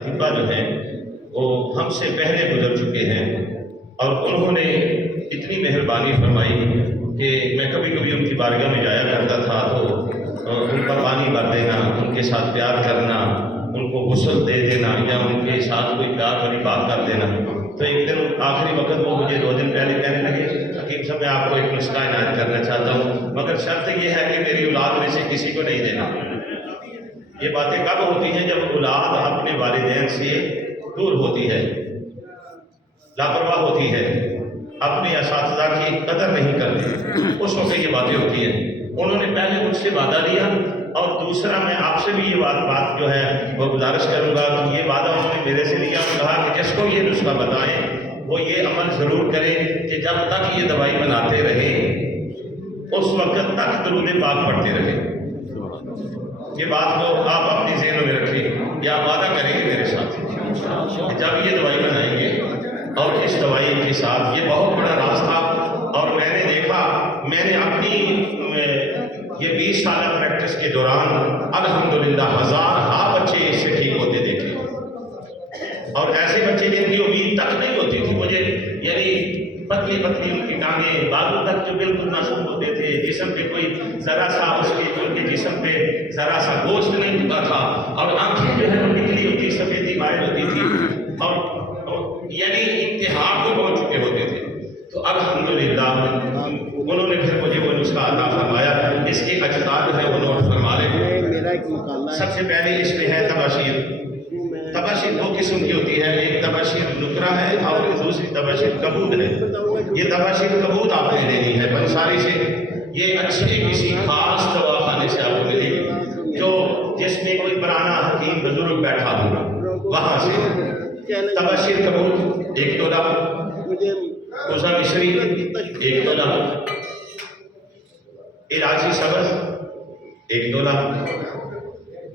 ابا جو ہیں وہ ہم سے پہلے گزر چکے ہیں اور انہوں نے اتنی مہربانی فرمائی کہ میں کبھی کبھی ان کی بارگاہ میں جایا کرتا تھا تو ان کا پانی بھر دینا، ان کے ساتھ پیار کرنا، ان کو غسل دے دینا یا ان کے ساتھ کوئی پیار والی بات کر دینا۔ تو ایک دن آخری وقت وہ مجھے 2 دن پہلے کہنے لگے حکیم صاحب میں آپ کو ایک نسخہ عنایت کرنا چاہتا ہوں، مگر شرط یہ ہے کہ میری اولاد میں سے کسی کو نہیں دینا۔ یہ باتیں کب ہوتی ہیں؟ جب اولاد اپنے والدین سے دور ہوتی ہے، لاپرواہ ہوتی ہے، اپنے اساتذہ کی قدر نہیں کرتی، اس وقت یہ باتیں ہوتی ہیں۔ انہوں نے پہلے مجھ سے وعدہ لیا، اور دوسرا میں آپ سے بھی یہ بات جو ہے وہ گزارش کروں گا کہ یہ وعدہ انہوں نے میرے سے لیا اور کہا کہ جس کو یہ نسخہ بتائیں وہ یہ عمل ضرور کریں کہ جب تک یہ دوائی بناتے رہیں اس وقت تک درود پاک پڑھتے رہیں۔ یہ بات کو آپ اپنی ذہن میں رکھیں یا وعدہ کریں گے میرے ساتھ کہ جب یہ دوائی بنائیں گے اور اس دوائی کے ساتھ یہ بہت بڑا راز تھا، اور میں نے دیکھا، میں نے اپنی یہ 20 سالہ پریکٹس کے دوران الحمدللہ ہزارہا بچے اس سے ٹھیک ہوتے دیکھے، اور ایسے بچے جن کی امید تک نہیں ہوتی تھی مجھے، یعنی پتلی پتلی ان کی ٹانگیں، بالوں تک جو بالکل معصوم ہوتے تھے، جسم پہ کوئی ذرا سا ان کے جسم پہ ذرا سا گوشت نہیں ہوتا تھا، اور آنکھیں جو ہے وہ نکلی ہوتی سفیدی مائل ہوتی تھی، اور یعنی انتہا کو پہنچ چکے ہوتے تھے۔ تو الحمدللہ انہوں نے پھر مجھے وہ نسخہ عطا فرمایا۔ اس کے اجزاء جو ہے وہ نوٹ فرما لیں۔ سب سے پہلے اس میں ہے تباشیر۔ تباشیر 2 قسم کی ہوتی ہے، ایک تباشیر نکرہ ہے اور دوسری تباشیر کبود ہے۔ یہ تباشیر کبود آپ نے لینی ہے پنساری سے، یہ اچھے کسی خاص دواخانے سے آپ کو ملے گی جو جس میں کوئی پرانا حکیم بزرگ بیٹھا ہوگا، وہاں سے۔ تباشیر کبود 1 تولہ، کوزہ مصری 1 تولہ، علاجی سبز 1 تولہ،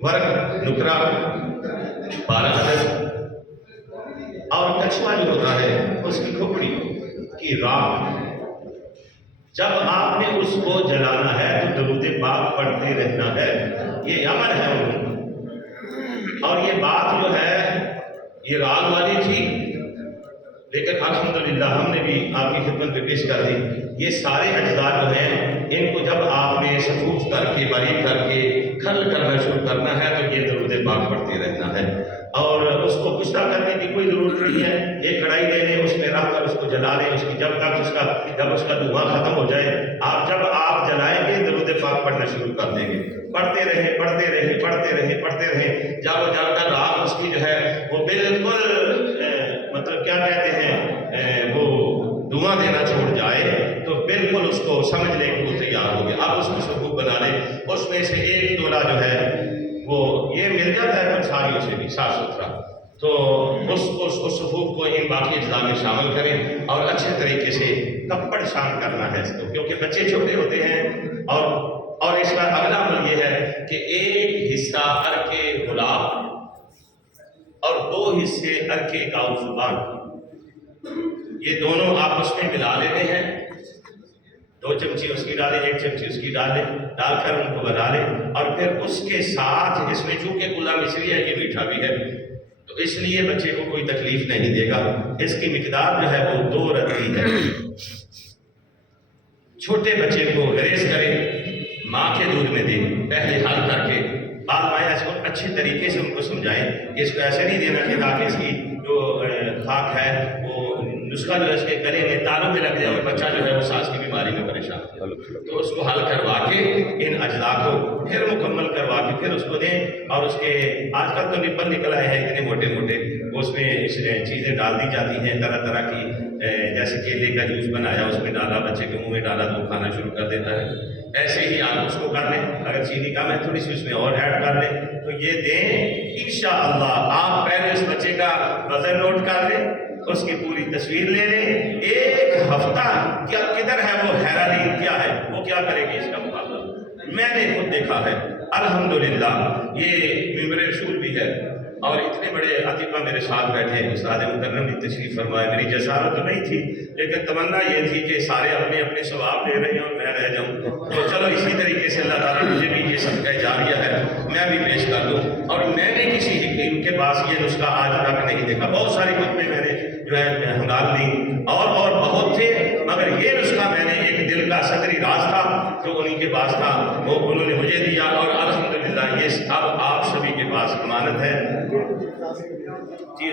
ورق نکرہ 12 عدد، اور کچھوا جو ہوتا ہے اس کی کھوپڑی کی راکھ، جب آپ نے اس کو جلانا ہے تو درود پاک پڑھتے رہنا ہے۔ یہ عمل ہے اور یہ بات جو ہے یہ راگ والی تھی، لیکن الحمدللہ ہم نے بھی آپ کی خدمت میں پیش کر دی۔ یہ سارے اجزاء جو ہیں ان کو جب آپ نے صفوف کر کے باریک کر کے کھل کرنا شروع کرنا ہے تو یہ درود پاک پڑھتے رہنا ہے، اور اس کو کچھ کرنے کی کوئی ضرورت نہیں ہے۔ ایک کڑھائی لے لیں، اس میں رکھ کر اس کو جلا لیں، اس کی جب اس کا دھواں ختم ہو جائے، جب آپ جلائیں گے درود پاک پڑھنا شروع کر دیں گے۔ پڑھتے رہیں پڑھتے رہیں پڑھتے رہیں پڑھتے رہیں، جب وہ جل کر راگ اس کی جو ہے وہ بالکل مطلب کیا کہتے ہیں وہ دھواں دینا چھوڑ جائے تو بالکل اس کو سمجھ لیں کہ وہ تیار ہو گیا۔ اب اس کو صفوف بنا لیں، اس میں سے 1 تولہ جو ہے وہ یہ مل جاتا ہے پنساریوں سے بھی صاف ستھرا، تو اس صفوف کو ان باقی اجزاء میں شامل کریں اور اچھے طریقے سے کپڑ شام کرنا ہے اس کو، کیونکہ بچے چھوٹے ہوتے ہیں، اور اس کا اگلا عمل یہ ہے کہ 1 حصہ عرق گلاب اور 2 حصے عرق کاؤ زبان، یہ دونوں آپس میں ملا لیتے ہیں۔ 2 چمچی اس کی ڈالیں، 1 چمچی اس کی ڈال کر ان کو بنا لیں، اور پھر اس کے ساتھ اس میں چونکہ کلا مصری ہے یہ میٹھا بھی ہے تو اس لیے بچے کو کوئی تکلیف نہیں دے گا۔ اس کی مقدار جو ہے وہ 2 رتی ہے۔ چھوٹے بچے کو گریز کریں، ماں کے دودھ میں دیں، پہلے حل کر کے، بعد میں اس کو اچھے طریقے سے ان کو سمجھائیں کہ اس کو ایسے نہیں دینا کہ تاکہ اس کی جو خاک ہے وہ نسخہ جو ہے اس کے گلے میں تالوں میں لگ جائے اور بچہ جو ہے وہ سانس کی بیماری میں پریشان ہے۔ تو اس کو حل کروا کے ان اجزاء کو پھر مکمل کروا کے پھر اس کو دیں، اور اس کے آج کل تو نپل نکل آئے ہیں اتنے موٹے موٹے، اس میں چیزیں ڈال دی جاتی ہیں طرح طرح کی، جیسے کیلے کا جوس بنایا اس میں ڈالا، بچے کے منہ میں ڈالا تو کھانا شروع کر دیتا ہے۔ ایسے ہی آپ اس کو کر لیں، اگر چینی کم ہے تھوڑی سی اس میں اور ایڈ کر لیں تو یہ دیں انشاءاللہ۔ آپ پہلے اس بچے کا وزن نوٹ کر لیں، اس کی پوری تصویر لے لیں، 1 ہفتہ کیا کدھر ہے وہ حیرانی کیا ہے، وہ کیا کرے گی اس کا مقابلہ، میں نے خود دیکھا ہے الحمدللہ۔ یہ ممبر رسول بھی ہے اور اتنے بڑے عاطفہ میرے ساتھ بیٹھے استاد مکرم نے تشریف فرمایا. میری جسارت تو نہیں تھی لیکن تمنا یہ تھی کہ سارے اپنے اپنے ثواب لے رہے ہیں اور میں رہ جاؤں. تو چلو اسی طریقے سے اللہ تعالیٰ مجھے بھی یہ صدقہ جاریہ ہے میں بھی پیش کر دوں. اور میں نے کسی ان کے پاس یہ نسخہ آج تک نہیں دیکھا. بہت ساری خطبے میں نے جو ہے ہنگال دی اور بہت تھے مگر یہ نسخہ میں نے ایک دل کا صدری راز تھا جو انہیں کے پاس تھا وہ انہوں نے مجھے دیا اور الحمدللہ یہ اب آپ سبھی کے پاس امانت ہے. جی